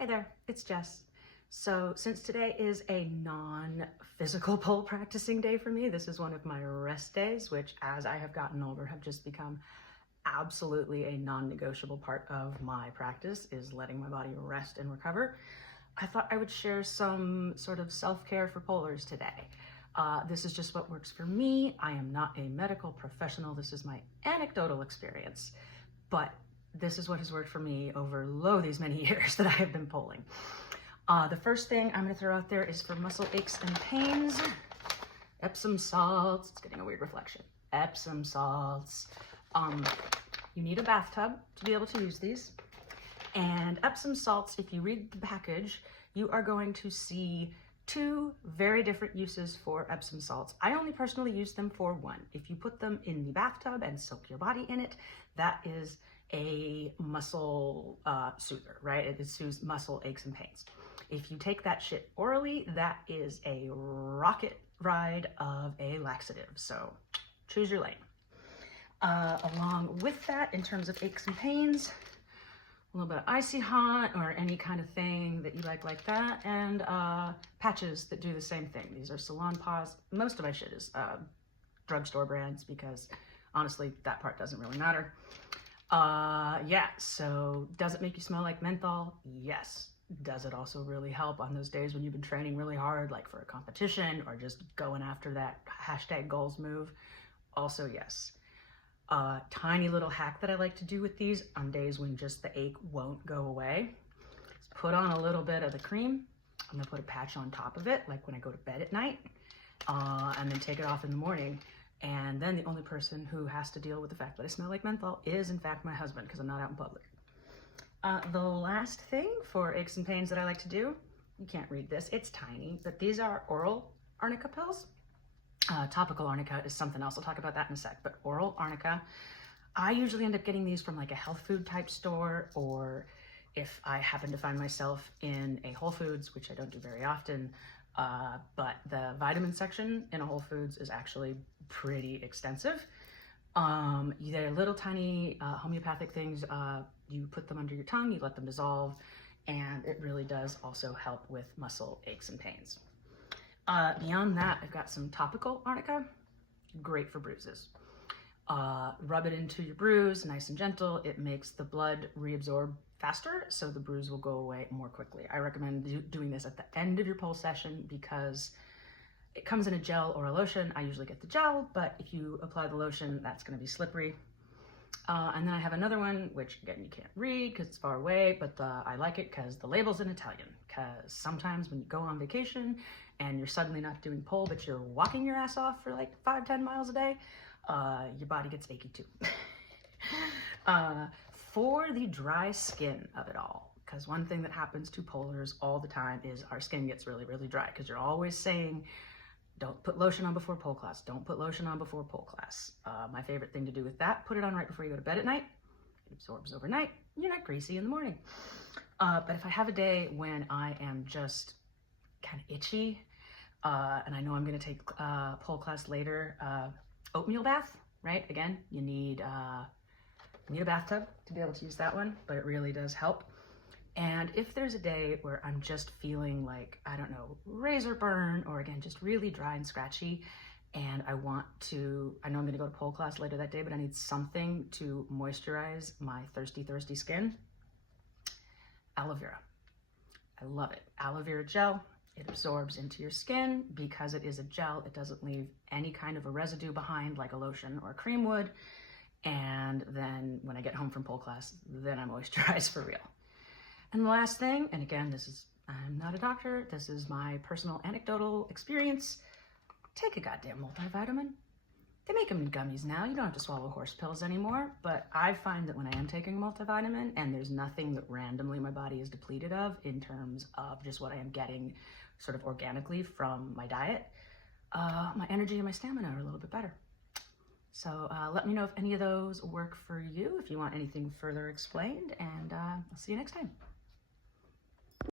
Hey there, it's Jess. So since today is a non-physical pole practicing day for me, this is one of my rest days, which as I have gotten older have just become absolutely a non-negotiable part of my practice, is letting my body rest and recover. I thought I would share some sort of self-care for polers today. This is just what works for me. I am not a medical professional. This is my anecdotal experience, but this is what has worked for me over these many years that I have been polling. The first thing I'm going to throw out there is for muscle aches and pains. Epsom salts. It's getting a weird reflection. Epsom salts. You need a bathtub to be able to use these. And Epsom salts, if you read the package, you are going to see two very different uses for Epsom salts. I only personally use them for one. If you put them in the bathtub and soak your body in it, that is a muscle soother, right? It soothes muscle aches and pains. If you take that shit orally, that is a rocket ride of a laxative. So choose your lane. Along with that, in terms of aches and pains, a little bit of icy hot or any kind of thing that you like that, and patches that do the same thing. These are Salon Paws. Most of my shit is drugstore brands because honestly, that part doesn't really matter. Yeah, so does it make you smell like menthol? Yes. Does it also really help on those days when you've been training really hard, like for a competition or just going after that hashtag goals move? Also, yes. Tiny little hack that I like to do with these on days when just the ache won't go away is put on a little bit of the cream. I'm gonna put a patch on top of it, like when I go to bed at night, and then take it off in the morning. And then the only person who has to deal with the fact that I smell like menthol is in fact my husband, because I'm not out in public. The last thing for aches and pains that I like to do, you can't read this, it's tiny, but these are oral arnica pills. Topical arnica is something else. I'll talk about that in a sec, but oral arnica. I usually end up getting these from like a health food type store, or if I happen to find myself in a Whole Foods, which I don't do very often, but the vitamin section in a Whole Foods is actually pretty extensive. They're little tiny homeopathic things. You put them under your tongue, you let them dissolve, and it really does also help with muscle aches and pains. Beyond that, I've got some topical arnica, great for bruises. Rub it into your bruise, nice and gentle. It makes the blood reabsorb faster, so the bruise will go away more quickly. I recommend doing this at the end of your pole session because it comes in a gel or a lotion. I usually get the gel, but if you apply the lotion, that's gonna be slippery. And then I have another one, which again, you can't read because it's far away, but I like it because the label's in Italian. Because sometimes when you go on vacation and you're suddenly not doing pole, but you're walking your ass off for like 5-10 miles a day, your body gets achy too. For the dry skin of it all, because one thing that happens to polers all the time is our skin gets really, really dry, because you're always saying, don't put lotion on before pole class. Don't put lotion on before pole class. My favorite thing to do with that, put it on right before you go to bed at night. It absorbs overnight. You're not greasy in the morning. But if I have a day when I am just kind of itchy, and I know I'm going to take pole class later, oatmeal bath, right? Again, you need a bathtub to be able to use that one, but it really does help. And if there's a day where I'm just feeling like, I don't know, razor burn, or again, just really dry and scratchy, and I know I'm gonna go to pole class later that day, but I need something to moisturize my thirsty skin, aloe vera. I love it. Aloe vera gel, it absorbs into your skin. Because it is a gel, it doesn't leave any kind of a residue behind like a lotion or a cream would. And then when I get home from pole class, then I moisturize for real. And the last thing, and again, I'm not a doctor, this is my personal anecdotal experience. Take a goddamn multivitamin. They make them in gummies now. You don't have to swallow horse pills anymore. But I find that when I am taking a multivitamin and there's nothing that randomly my body is depleted of in terms of just what I am getting sort of organically from my diet, my energy and my stamina are a little bit better. So let me know if any of those work for you, if you want anything further explained, and I'll see you next time.